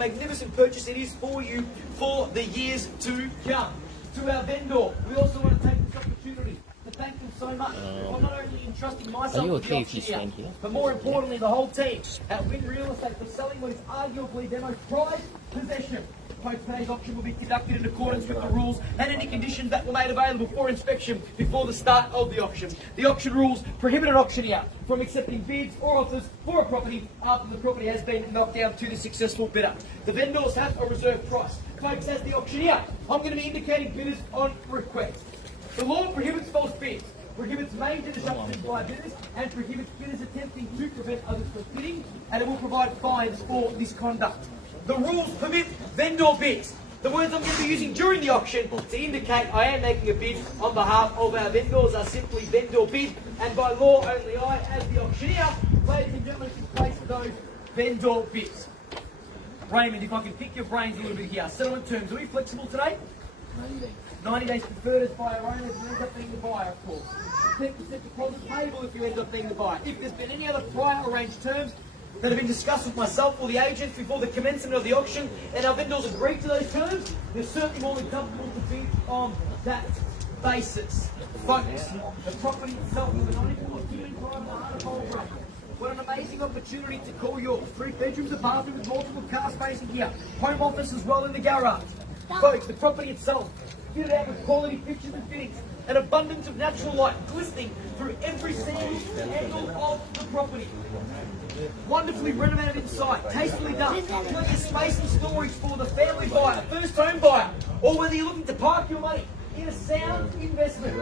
magnificent purchase it is for you for the years to come. To our vendor, we also want to take this opportunity to thank them so much for not only entrusting myself with the auction here, but more importantly the whole team at Win Real Estate for selling what is arguably their most prized possession. Today's auction will be conducted in accordance with the rules and any conditions that were made available for inspection before the start of the auction. The auction rules prohibit an auctioneer from accepting bids or offers for a property after the property has been knocked down to the successful bidder. The vendors have a reserve price. Folks, as the auctioneer, I'm going to be indicating bidders on request. The law prohibits false bids, prohibits major disruptions by bidders, and prohibits bidders attempting to prevent others from bidding, and it will provide fines for this conduct. The rules permit vendor bids. The words I'm going to be using during the auction to indicate I am making a bid on behalf of our vendors are simply vendor bid, and by law only I, as the auctioneer, ladies and gentlemen, can place those vendor bids. Raymond, if I can pick your brains a little bit here. Settlement terms, are we flexible today? 90 days preferred as buyer owner if you end up being the buyer, of course. 10% deposit payable if you end up being the buyer. If there's been any other prior arranged terms that have been discussed with myself or the agents before the commencement of the auction and our vendors agreed to those terms, they're certainly more than comfortable to bid on that basis. Folks, the property itself is a 94-2 prime heart of Mulgrave. What an amazing opportunity to call yours. 3 bedrooms, a bathroom with multiple car space in here. Home office as well in the garage. Folks, the property itself, fitted out with quality fixtures and fittings. An abundance of natural light glistening through every single angle of the property. Wonderfully renovated inside, tastefully done. Plenty of space and storage for the family buyer, first home buyer, or whether you're looking to park your money in a sound investment.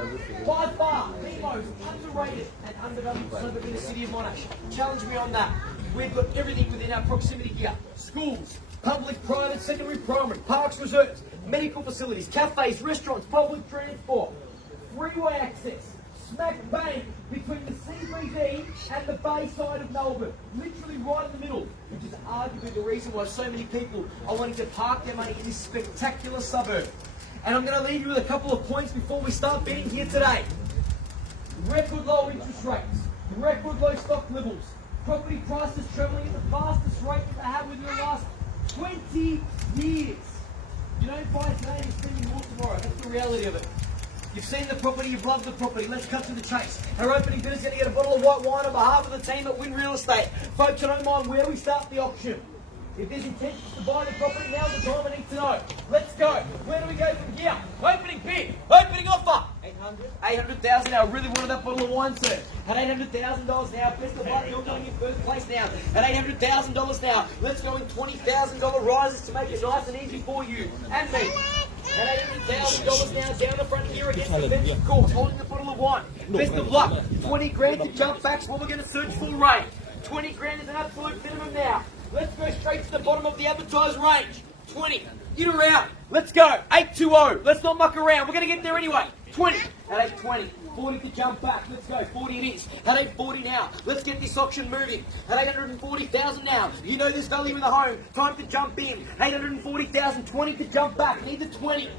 By far, the most underrated and undervalued suburb in the city of Monash. Challenge me on that. We've got everything within our proximity here. Schools, public, private, secondary, primary, parks, reserves, medical facilities, cafes, restaurants, public transport, freeway access, smack bang between the CBD and the bay side of Melbourne, literally right in the middle, which is arguably the reason why so many people are wanting to park their money in this spectacular suburb. And I'm going to leave you with a couple of points before we start bidding here today. Record low interest rates, record low stock levels, property prices travelling at the fastest rate that they have within the last 20 years. You don't buy today and you're spending more tomorrow. That's the reality of it. You've seen the property, you've loved the property. Let's cut to the chase. Our opening bidder's going to get a bottle of white wine on behalf of the team at Win Real Estate. Folks, I don't mind where do we start the auction. If there's intentions to buy the property, now's the time I need to know. Let's go. Where do we go from here? Opening bid. Opening offer. 800,000 now. I really wanted that bottle of wine, sir. At $800,000 now. Best of luck. You're going in first place now. At $800,000 now. Let's go in $20,000 rises to make it nice and easy for you and me. At $800,000 now, down the front here against the bench, of course, holding the bottle of wine. Best of luck. 20 grand to jump back's what we're going to search for, Ray. 20 grand is an absolute minimum now. Let's go straight to the bottom of the advertised range. 20. Get around. Let's go. 820. Let's not muck around. We're going to get there anyway. 20. At 820. 40 to jump back. Let's go. 40 it is. At 840 now. Let's get this auction moving. At 840,000 now. You know there's value in the home. Time to jump in. 840,000. 20 to jump back. Need the 20.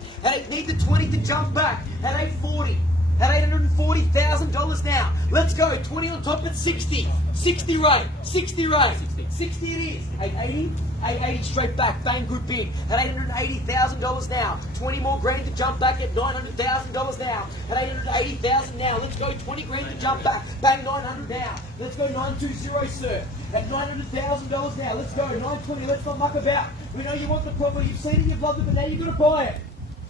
Need the 20 to jump back. At 840. At $840,000 now. Let's go. 20 on top at 60. 60 rate. 60 rate. 60 it is. 880. 880 straight back. Bang, good bid. At $880,000 now. 20 more grand to jump back at $900,000 now. At $880,000 now. Let's go. 20 grand to jump back. Bang, 900 now. Let's go 920, sir. At $900,000 now. Let's go. 920. Let's not muck about. We know you want the property. You've seen it. You've loved it. But now you've got to buy it.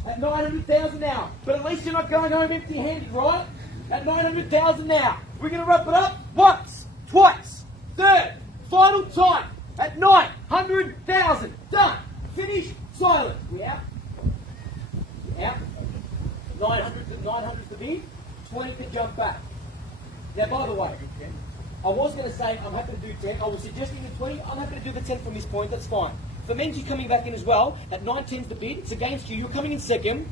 At 900,000 now. But at least you're not going home empty-handed, right? At 900,000 now. We're going to wrap it up once, twice, third, final time. At 900,000. Done. Finish. Silent. We out. We out. 900 to bid. 20 to jump back. Now, by the way, I was going to say I'm happy to do 10. I was suggesting the 20. I'm happy to do the 10 from this point. That's fine. For Menji coming back in as well, at 9-10's the bid, it's against you, you're coming in second.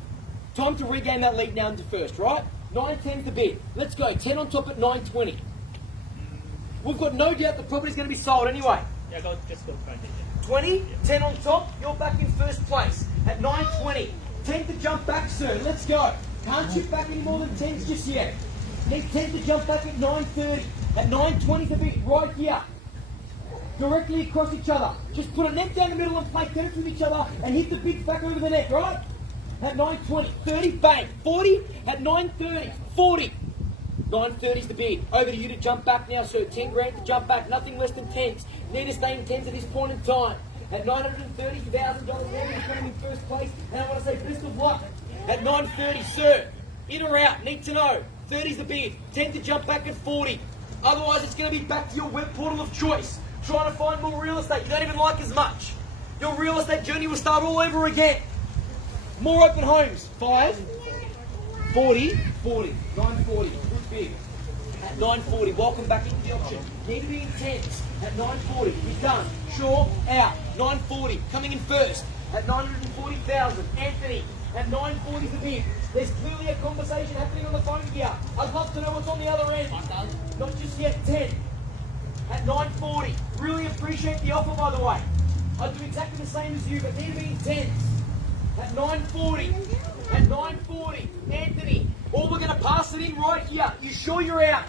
Time to regain that lead now into first, right? 9-10's the bid. Let's go, 10 on top at 920. We've got no doubt the property's going to be sold anyway. Yeah, just go 20, 10 on top, you're back in first place at 920. 10 to jump back, sir, let's go. Can't shoot back any more than 10s just yet. Need 10 to jump back at 930. At 920 the bid, right here. directly across each other. Just put a net down the middle and play tennis with each other and hit the bids back over the net, right? At 9.20, 30, bang, 40, at 9.30, 40. 9.30 is the bid. Over to you to jump back now, sir. 10 grand to jump back, nothing less than 10s. Need to stay in 10s at this point in time. At $930,000, Raymond coming in first place, and I want to say best of luck. At 9.30, sir, in or out, need to know. 30 is the bid, 10 to jump back at 40. Otherwise, it's going to be back to your web portal of choice. Trying to find more real estate you don't even like as much. Your real estate journey will start all over again. More open homes. 5, 40, 40, 940. Good bid. At 940, welcome back into the auction. Need to be intense. At 940, he's done. Sure, out. 940, coming in first. At 940,000, Anthony. At 940 is the bid. There's clearly a conversation happening on the phone here. I'd love to know what's on the other end. Not just yet, 10. At 940, really appreciate the offer, by the way. I'd do exactly the same as you, but need to be intense. At 940, at 940, Anthony, or we're going to pass it in right here. You sure you're out?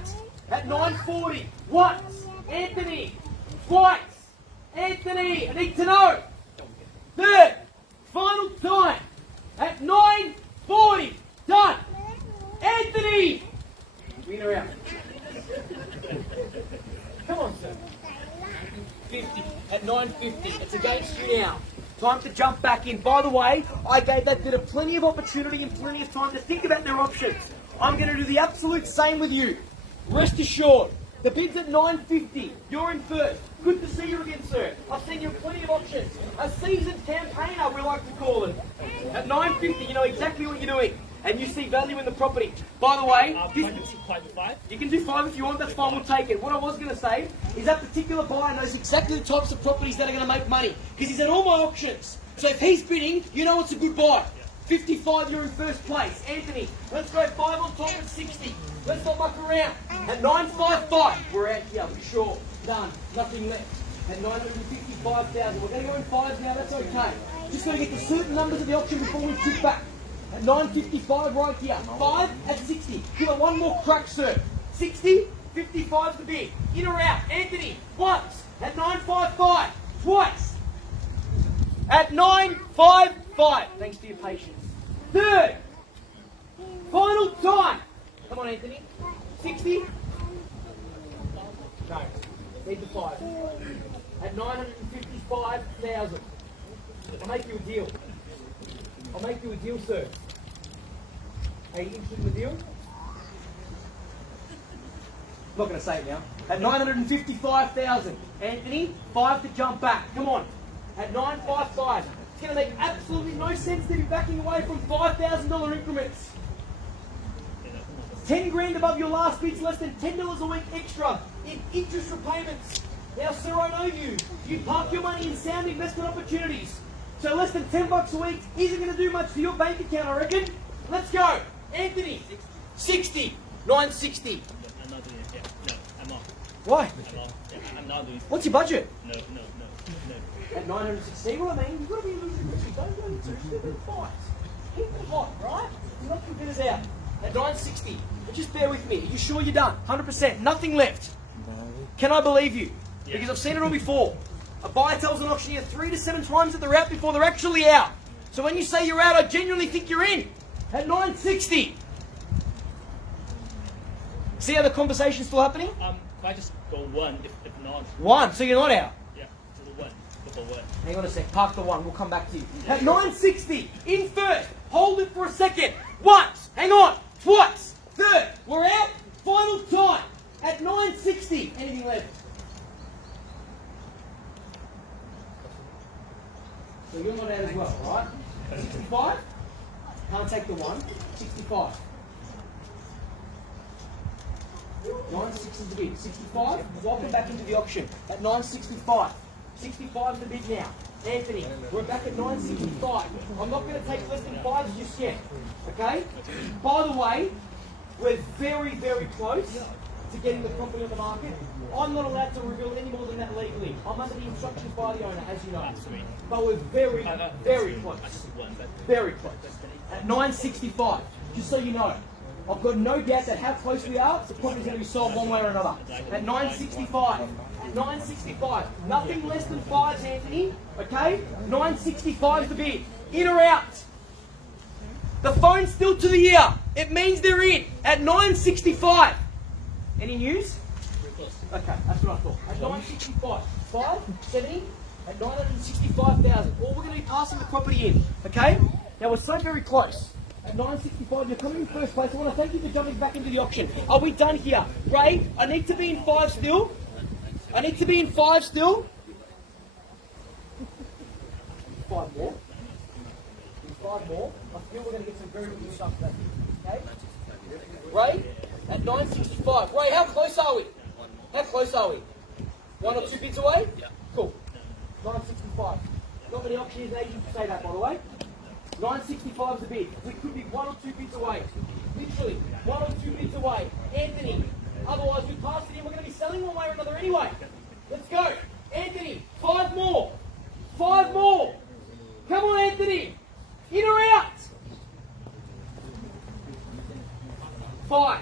At 940, once, Anthony, twice, Anthony, I need to know. Third, final time, at 940, done. Anthony, winner out. Come on, sir. 50, at 950, it's against you now. Time to jump back in. By the way, I gave that bit of plenty of opportunity and plenty of time to think about their options. I'm going to do the absolute same with you. Rest assured, the bid's at 950. You're in first. Good to see you again, sir. I've seen you plenty of options. A seasoned campaigner, we like to call it. At 950, you know exactly what you're doing. And you see value in the property. By the way, you can do 5 if you want, that's fine, we'll take it. What I was going to say is that particular buyer knows exactly the types of properties that are going to make money. Because he's at all my auctions. So if he's bidding, you know it's a good buy. 55, you're in first place. Anthony, let's go 5 on top at 60. Let's not muck around. At 955, we're out here, for sure. Done. Nothing left. At 955,000. We're going to go in 5s now, that's okay. Just got to get to certain numbers of the auction before we chip back. At 955 right here. 5 at 60. Give it one more crack, sir. 60, 55's the bid. In or out. Anthony, once. At 955. Twice. At 955. Thanks for your patience. Third. Final time. Come on, Anthony. 60. No. Need the 5. At 955,000. I'll make you a deal. I'll make you a deal, sir. Are you interested in the deal? I'm not going to say it now. At 955,000. Anthony, 5 to jump back. Come on. At 955. It's going to make absolutely no sense to be backing away from $5,000 increments. 10 grand above your last bid's less than $10 a week extra in interest repayments. Now, sir, I know you. You park your money in sound investment opportunities. So less than $10 a week isn't going to do much for your bank account, I reckon. Let's go. Anthony, 60, 960. I'm not doing it. Yeah, no, I'm off. Why? I'm not doing it. What's your budget? No. At 960. Well, I mean, you've got to be illusionary. Don't go into stupid fights. Keep it hot, right? Knock your bidders out. At 960. But just bear with me. Are you sure you're done? 100%. Nothing left. Can I believe you? Yeah. Because I've seen it all before. A buyer tells an auctioneer 3 to 7 times that they're out before they're actually out. So when you say you're out, I genuinely think you're in. At 960. See how the conversation's still happening? Can I just go 1 if not? 1, so you're not out. Yeah, to the 1. Go for 1. Hang on a sec, park the 1, we'll come back to you. At 960, in first, hold it for a second. Once, hang on, twice, third, we're out, final time. At 960, anything left? So you're not out as well, right? 65? Can't take the 1. 65. 960 is the bid. 65? Welcome back into the auction at 965. 65 is the bid now. Anthony, we're back at 965. I'm not going to take less than 5s just yet. Okay? By the way, we're very, very close to getting the property on the market. I'm not allowed to reveal any more than that legally. I'm under the instructions by the owner, as you know. But we're very, very close. Very close. At 965, just so you know. I've got no doubt that how close we are, the property's going to be sold one way or another. At 965. 965. Nothing less than 5, Anthony. Okay? 965 is the bid. In or out? The phone's still to the ear. It means they're in. At 965. Any news? Okay, that's what I thought. At 965. 570. At 965,000. Or we're going to be passing the property in. Okay? Now we're so very close. At 965, you're coming in first place. I want to thank you for jumping back into the auction. Are we done here? Ray, I need to be in 5 still. I need to be in 5 still. 5 more. In 5 more. I feel we're going to get some very good stuff back. Okay? Ray, at 965. Ray, how close are we? How close are we? 1 or 2 bids away? Yeah. Cool. 965. Not many auctioneers and agents say that, by the way. 965 is the bid. We could be 1 or 2 bids away. Literally, 1 or 2 bids away. Anthony. Otherwise, we pass it in. We're going to be selling one way or another anyway. Let's go. Anthony, 5 more. 5 more. Come on, Anthony. In or out? 5.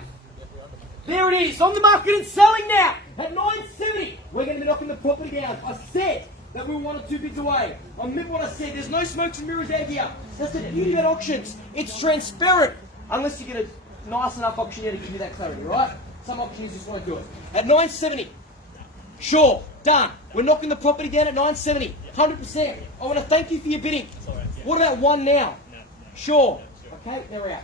There it is. On the market and selling now. At 970. We're going to be knocking the property down. I said that we were 1 or 2 bids away. I meant what I said. There's no smokes and mirrors out here. That's the beauty about auctions. It's transparent. Unless you get a nice enough auctioneer to give you that clarity, right? Some auctioneers just won't do it. At 970. Sure. Done. We're knocking the property down at 970. 100%. I want to thank you for your bidding. What about 1 now? Sure. Okay, they're out.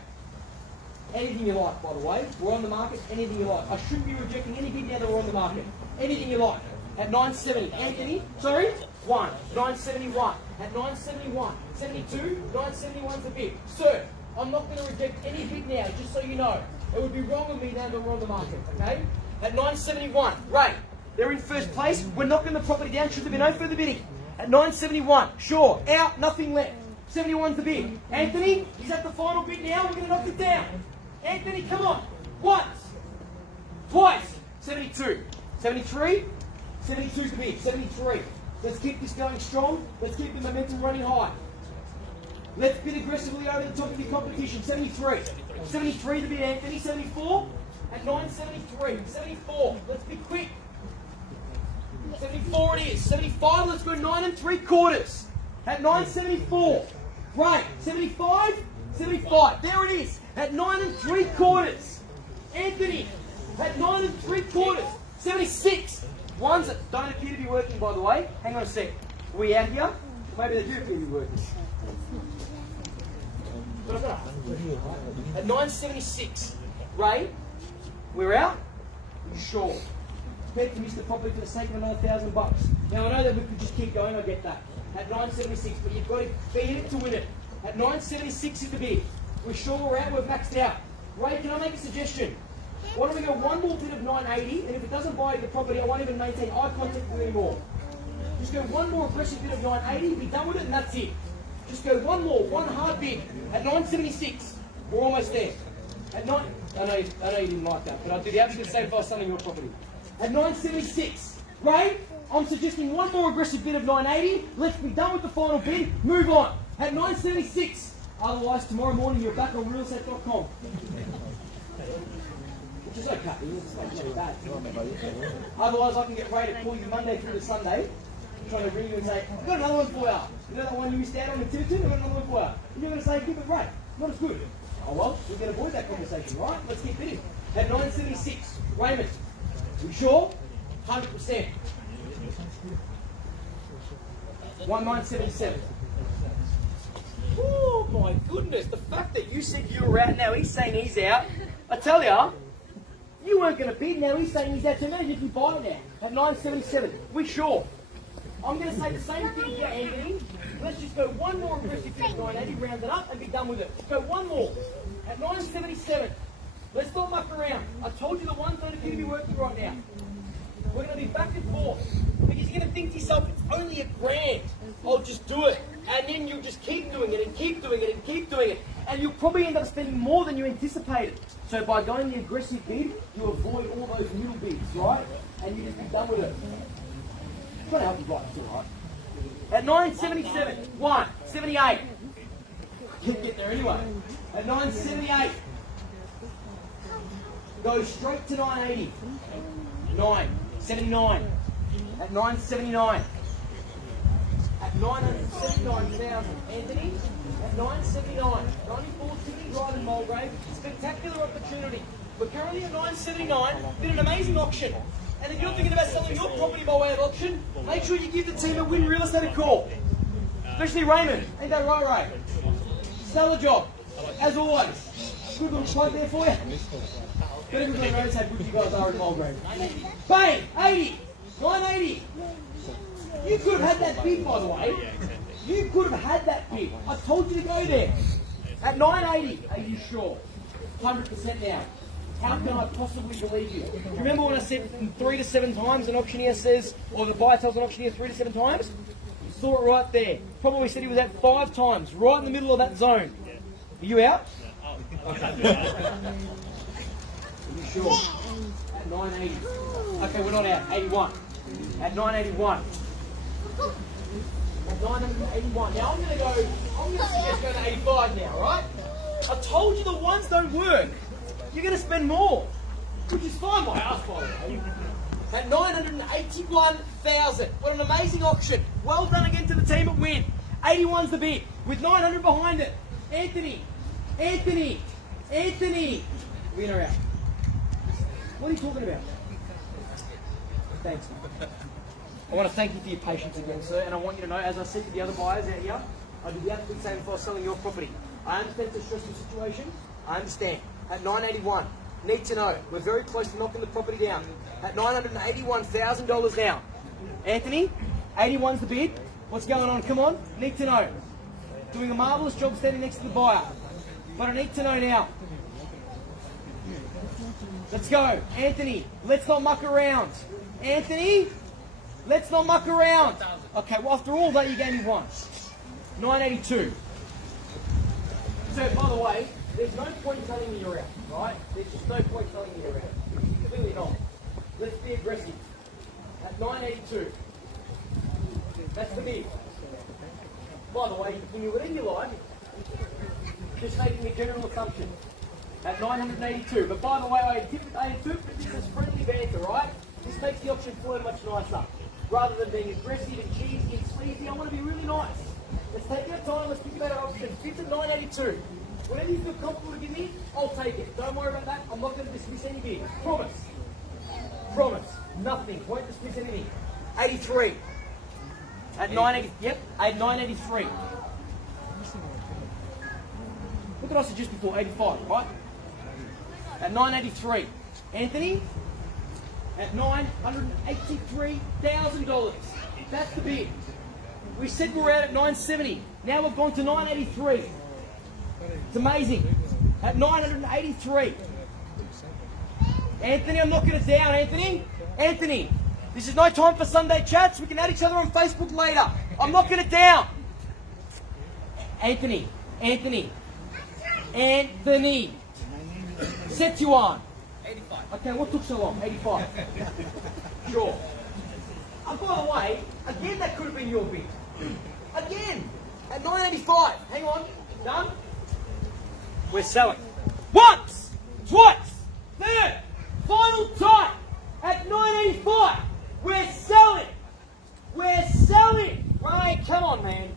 Anything you like, by the way. We're on the market. Anything you like. I shouldn't be rejecting any bid now that we're on the market. Anything you like. At 970. Anthony, sorry? 1. 971. At 971. 72. 971's the bid. Sir, I'm not going to reject any bid now, just so you know. It would be wrong of me now that we're on the market, okay? At 971. Ray, they're in first place. We're knocking the property down. Should there be no further bidding? At 971. Sure. Out. Nothing left. 71's the bid. Anthony, is that the final bid now? We're going to knock it down. Anthony, come on. Once. Twice. 72. 73. 72's the bid. 73. Let's keep this going strong. Let's keep the momentum running high. Let's bid aggressively over the top of your competition. 73. 73 the bid, Anthony. 74. At 973. 74. Let's be quick. 74 it is. 75. Let's go 9 3/4. At 974. Right. 75. 75. There it is. At 9 3/4. Anthony. At 9 3/4. 76. Ones that don't appear to be working, by the way. Hang on a sec. Are we out here? Maybe they do appear to be working. At 976. Ray, we're out? You sure? Prepared to miss the property for the sake of another $1,000 bucks. Now I know that we could just keep going, I get that. At 976, but you've got to be in it to win it. At 976 is the bid. We're sure we're out, we're maxed out. Ray, can I make a suggestion? Why don't we go 1 more bid of 980, and if it doesn't buy the property, I won't even maintain eye contact with you anymore. Just go 1 more aggressive bid of 980, be done with it, and that's it. Just go 1 more, 1 hard bid at 976. We're almost there. At 9, I know you didn't like that, but I'll do the absolute same if I was selling your property. At 976, Ray, I'm suggesting 1 more aggressive bid of 980. Let's be done with the final bid. Move on. At 976. Otherwise, tomorrow morning you're back on realestate.com. Which is okay. It's not bad. Otherwise, I can get Ray to call you Monday through to Sunday, trying to ring you and say, I've got another one for you. You know that one you missed out on in Tiverton? I've got another one for you. And you're going to say, give it Ray. Not as good. Oh well, we can avoid that conversation, right? Let's keep bidding. At 976, Raymond. You sure? 100%. 1977. Oh my goodness, the fact that you said you were out, now he's saying he's out. I tell ya, you weren't going to bid, now he's saying he's out. So imagine if we buy it now at 977. We sure? I'm going to say the same thing here, Anthony. Let's just go 1 more aggressive bid at 980, round it up and be done with it. Just go 1 more at 977. Let's not muck around. I told you the ones that are going to be working right now. We're going to be back and forth. Because you're going to think to yourself, it's only $1,000. I'll just do it. And then you'll just keep doing it and keep doing it and keep doing it. And you'll probably end up spending more than you anticipated. So by going the aggressive bid, you avoid all those middle bids, right? And you just be done with it. It's going to help you right, it's all right. At 977, 1, 78. Can't get there anyway. At 978. Go straight to 980. 979. At 979. At 979,000. Anthony, at 979. 94 Sydney Drive in Mulgrave. Spectacular opportunity. We're currently at 979. Did an amazing auction. And if you're thinking about selling your property by way of auction, make sure you give the team at Win Real Estate a call. Especially Raymond. Ain't that right, Ray? Stellar job. As always. Good little plug there for you. Better good little notice how good you guys are in Mulgrave. Bang! 80! 980! You could have had that bid, by the way. You could have had that bid. I told you to go there. At 980. Are you sure? 100% now. How can I possibly believe you? Do you remember when I said 3 to 7 times an auctioneer says, or the buyer tells an auctioneer 3 to 7 times? You saw it right there. Probably said he was at 5 times, right in the middle of that zone. Are you out? Okay. Are you sure? At 980. Okay, we're not out. 81. At 981. At 981. Now I'm going to suggest going to 85 now, right? I told you the ones don't work. You're going to spend more, which is fine by us, by the way. At 981,000. What an amazing auction. Well done again to the team at Win. 81's the bid, with 900 behind it. Anthony. Winner out. What are you talking about? Thanks, mate. I want to thank you for your patience again, sir, and I want you to know, as I said to the other buyers out here, I do the absolute same if I was selling your property. I understand it's a stressful situation. I understand. At 981, need to know, we're very close to knocking the property down. At $981,000 now. Anthony, 81's the bid. What's going on? Come on, need to know. Doing a marvellous job standing next to the buyer. But I need to know now. Let's go. Anthony, let's not muck around. Anthony, let's not muck around. Okay, well, after all that, you gave me one. 982. So, by the way, there's no point telling me you're out, right? There's just no point telling me you're out. Clearly not. Let's be aggressive. At 982. That's the bid. By the way, when you leave your life, just making a general assumption. At 982. But by the way, I interpret this as friendly banter, right? This makes the auction flow much nicer. Rather than being aggressive and cheesy and sleazy, I want to be really nice. Let's take our time, let's think about our options. Bids at 982. Whatever you feel comfortable to give me, I'll take it. Don't worry about that. I'm not going to dismiss any bid. Promise. Promise. Nothing. Won't dismiss anything. 83. At 980. Yep. At 983. What did I suggest before? 85, right? At 983. Anthony? At $983,000. That's the bid. We said we're out at 970. Now we've gone to 983. It's amazing. At 983. Anthony, I'm knocking it down, Anthony. Anthony, this is no time for Sunday chats. We can add each other on Facebook later. I'm knocking it down. Anthony. Setuan. 85. Okay, what took so long? 85. Sure. By the way, again, that could have been your bid. Again, at 985. Hang on. Done? We're selling. Once, twice, third, final time. At 985. We're selling. We're selling. Right, come on, man.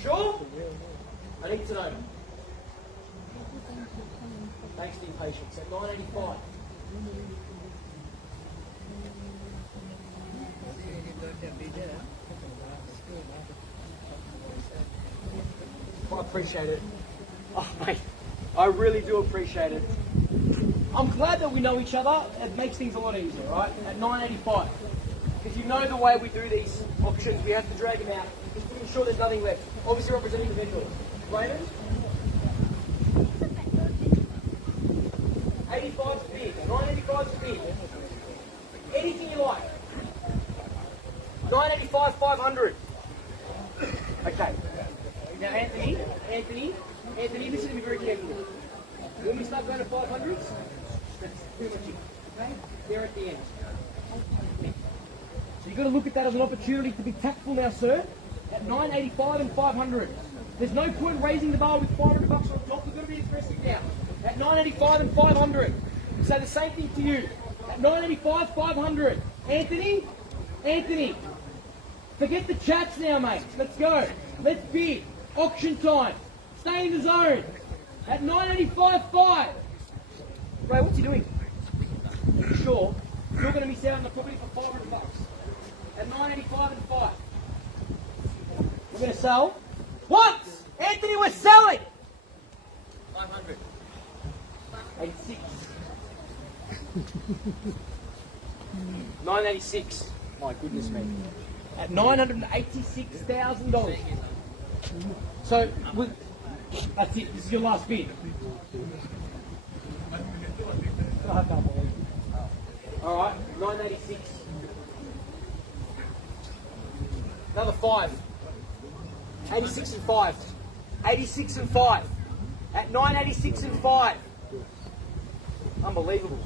Sure? I need to know. Thanks for your patience. At 985. I appreciate it. Oh, mate, I really do appreciate it. I'm glad that we know each other. It makes things a lot easier, right? At 985. Because you know the way we do these auctions, we have to drag them out just to ensure there's nothing left. Obviously representing the vendor. Raymond? 85's bid. 985's bid. Anything you like. 985, 500. Okay. Now, Anthony, listen to me very carefully. When we start going to 500s, that's too much. Okay? They're at the end. So you've got to look at that as an opportunity to be tactful now, sir. At 985 and 500. There's no point raising the bar with $500 on top. We've got to be aggressive now. At 985 and 500. Say the same thing to you. At 985, 500. Anthony? Anthony. Forget the chats now, mate. Let's go. Let's bid. Auction time. Stay in the zone. At 985, 5. Ray, what's he doing? Are you sure? You're going to miss out on the property for $500. At 985 and 5. We're going to sell. What? Anthony, we're selling. 500. 86. 986. My goodness me. At $986,000. So, that's it. This is your last bid. All right, 986. Another 5. 86 and 5. 86 and 5. At 986 and 5. Unbelievable.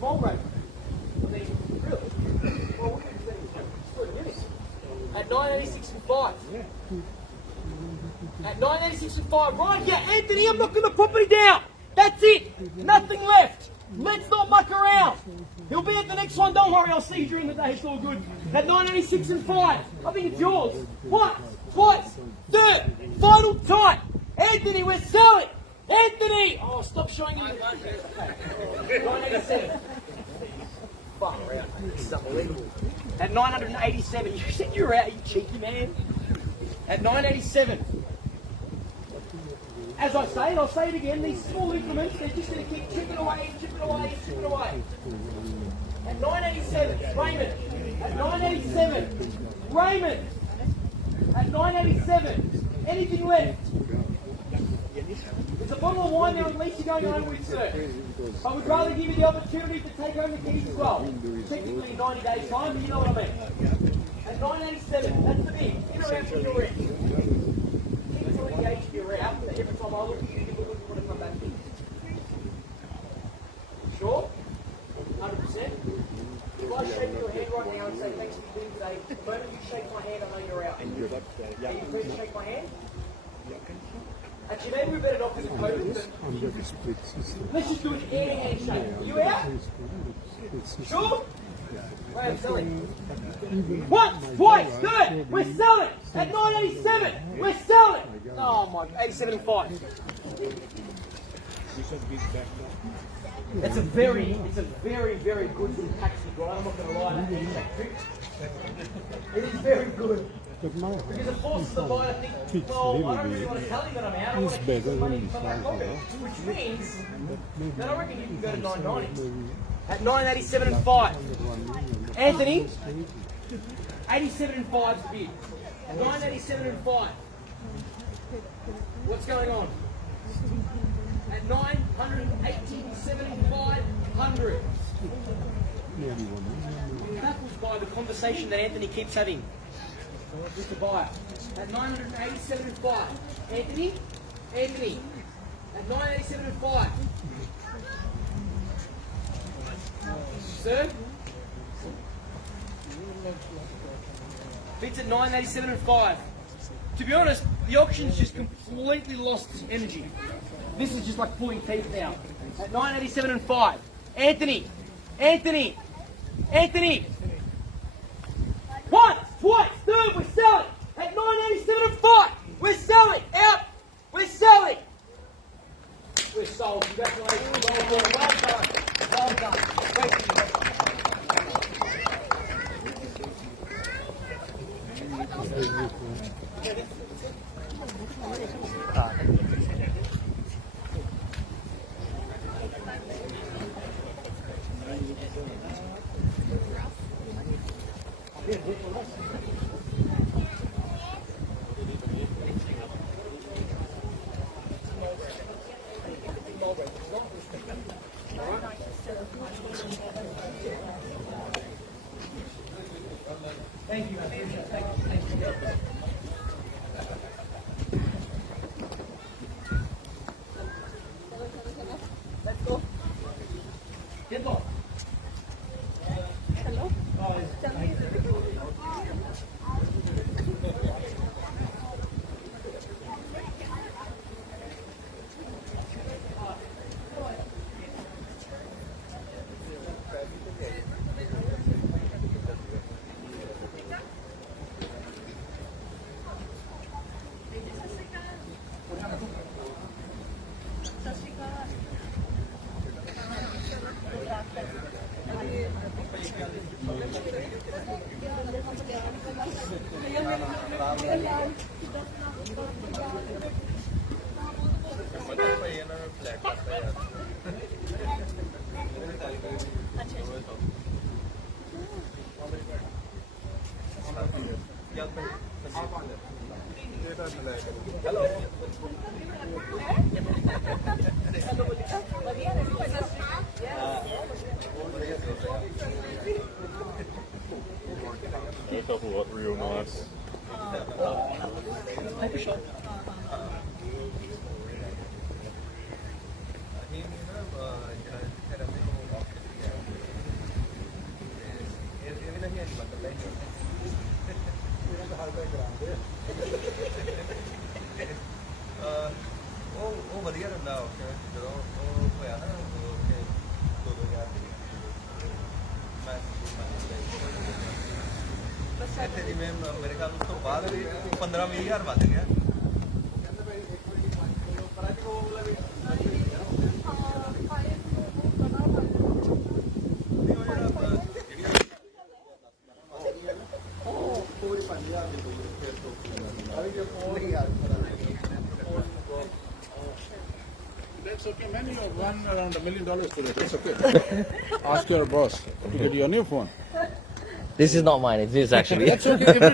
Mulgrave. I mean, really? Well, at 986 and 5. At 986 and 5. Right here, Anthony, I'm knocking the property down. That's it. Nothing left. Let's not muck around. He'll be at the next one. Don't worry, I'll see you during the day. It's all good. At 986 and 5. I think it's yours. Once, twice, third, final time. Anthony, we're selling. Anthony! Oh, stop showing him. 987. Fuck around. This is unbelievable. At 987. You said you were out, you cheeky man. At 987. As I say, and I'll say it again, these small increments, they're just going to keep chipping away, chipping away, chipping away. At 987, Raymond. At 987, Raymond. At 987, anything left? There's a bottle of wine there at least you're going home with, sir. I would rather give you the opportunity to take home the keys as well. Technically in 90 days' time, but you know what I mean. At 987, that's the bid. In around for your rent. Engage your out, that every time I look at you, you want to come back in. Sure? 100%? If I shake your hand right now and say thanks for doing today, the moment you shake my hand, I know you're out. Are you free to shake my hand? Actually, maybe we better not because of COVID. Let's just do an air handshake. Are you out? Sure? Right, I'm selling. Once, twice, third, we're selling. At 987, we're selling. Oh my, 87 and 5. It's a very, very good little taxi drive. I'm not going to lie, that handshake trick. It is very good. Because it forces the buyer to think, well, I don't really want to tell you that I'm out. I want to keep some money in my pocket. Which means that I reckon you can go to 990. At 987 and 5. Anthony, 87 and 5's bid. 987 and 5. What's going on? At 987 and 500. I'm baffled by the conversation that Anthony keeps having with the buyer. At 987 and 5. Anthony? Anthony. At 987 and 5. Sir? Bids at 987 and 5. To be honest, the auction's just completely lost its energy. This is just like pulling teeth now. At 987 and 5. Anthony! Anthony! Anthony! Once, twice, third, we're selling! At 987 and 5! We're selling! Out! We're selling! We're sold. Congratulations. Well done. Well done. Well done. Thank you. Thank you. Thank you. Thank you. Let's go. Get on. Hello. A couple of real nice. Paper shop. ਉਹ ਵਧੀਆ ਰਹਿੰਦਾ ਜਦੋਂ ਉਹ ਹੋਇਆ ਨਾ ਉੱਥੇ 2000 ਮੈਂ ਇੱਥੇ ਜਿਵੇਂ ਮੇਰੇ ਖਿਆਲ ਉਸ ਤੋਂ ਬਾਅਦ ਵੀ 15-20 ਹਜ਼ਾਰ ਵੱਧ ਗਿਆ That's okay, man. You have won around $1 million for it. That's okay. Ask your boss to get your new phone. This is not mine. It is actually. That's okay.